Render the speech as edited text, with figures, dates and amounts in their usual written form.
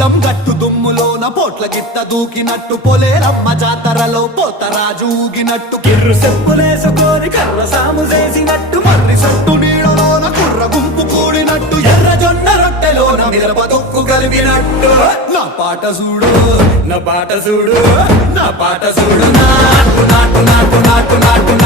పొలం గట్టు దుమ్ములోన పోట్ల గిత్త దూకినట్టు పొలేరమ్మ జాతరలో పోతరాజు ఊగినట్టు కిర్రు చెప్పులేసుకొని కర్ర సాము చేసినట్టు మర్రి సొట్టు నీడలోన కుర్ర గుంపు కూడినట్టు ఎర్ర జొన్న రొట్టెలోన మిరప తొక్కు కలిపినట్టు నా పాట చూడు నా పాట చూడు నా పాట చూడు నాటు నాటు నాటు నాటు నాటు